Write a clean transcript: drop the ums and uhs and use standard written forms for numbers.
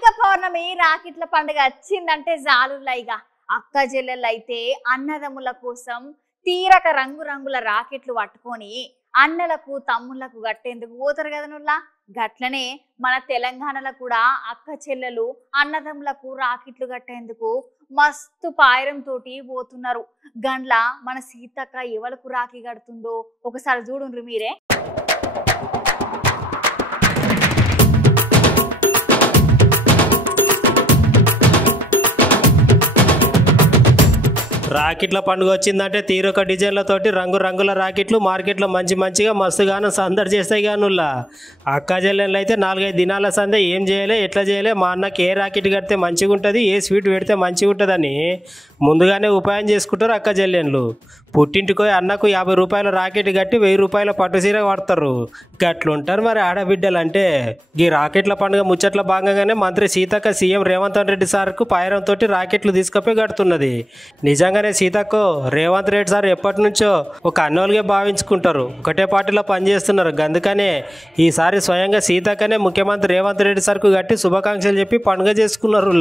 కార్తీక పౌర్ణమి రాకిట్ల పండుగ వచ్చిందంటే జాలులైగా అక్క చెల్లెళ్ళైతే అన్నదమ్ముల కోసం తీరక రంగురంగుల రాకెట్లు పట్టుకొని అన్నలకు తమ్ముళ్లకు గట్టేందుకు పోతారు కదా నుల్లా. గట్లనే మన తెలంగాణలో కూడా అక్క చెల్లెలు అన్నదమ్ములకు రాకెట్లు కట్టేందుకు మస్తు పాయరం తోటి పోతున్నారు. గండ్ల మన సీతక్క ఎవలకు రాఖీ కడుతుందో ఒకసారి చూడుండ్రు మీరే. రాకెట్ల పండుగ వచ్చిందంటే తీరొక డిజైన్లతోటి రంగురంగుల రాకెట్లు మార్కెట్లో మంచిగా మస్తుగాను సందడి చేస్తాయి కానుల్లా. అక్క చెల్లెళ్ళు అయితే 4-5 దినాల సందే ఏం చేయలే ఎట్లా చేయలే, మా అన్నకి ఏ రాకెట్ కడితే మంచిగా ఉంటుంది, ఏ స్వీట్ పెడితే మంచిగా ఉంటుందని ముందుగానే ఉపాయం చేసుకుంటారు అక్క చెల్లెళ్ళు. పుట్టింటికి అన్నకు 50 రూపాయల రాకెట్ కట్టి 1000 రూపాయల పట్టు సీర పడతారు. గట్లుంటారు మరి ఆడబిడ్డలు అంటే. ఈ రాకెట్ల పండుగ ముచ్చట్ల భాగంగానే మంత్రి సీతక్క సీఎం రేవంత్ రెడ్డి సార్కు పాయరంతో రాకెట్లు తీసుకుపోయి కడుతున్నది. నిజంగానే సీతక్కో రేవంత్ రెడ్డి సార్ ఎప్పటి నుంచో ఒక అన్నోలుగా భావించుకుంటారు, ఒకటే పార్టీలో పనిచేస్తున్నారు. అందుకనే ఈసారి స్వయంగా సీతక్కనే ముఖ్యమంత్రి రేవంత్ రెడ్డి సార్కు కట్టి శుభాకాంక్షలు చెప్పి పండుగ చేసుకున్నారు.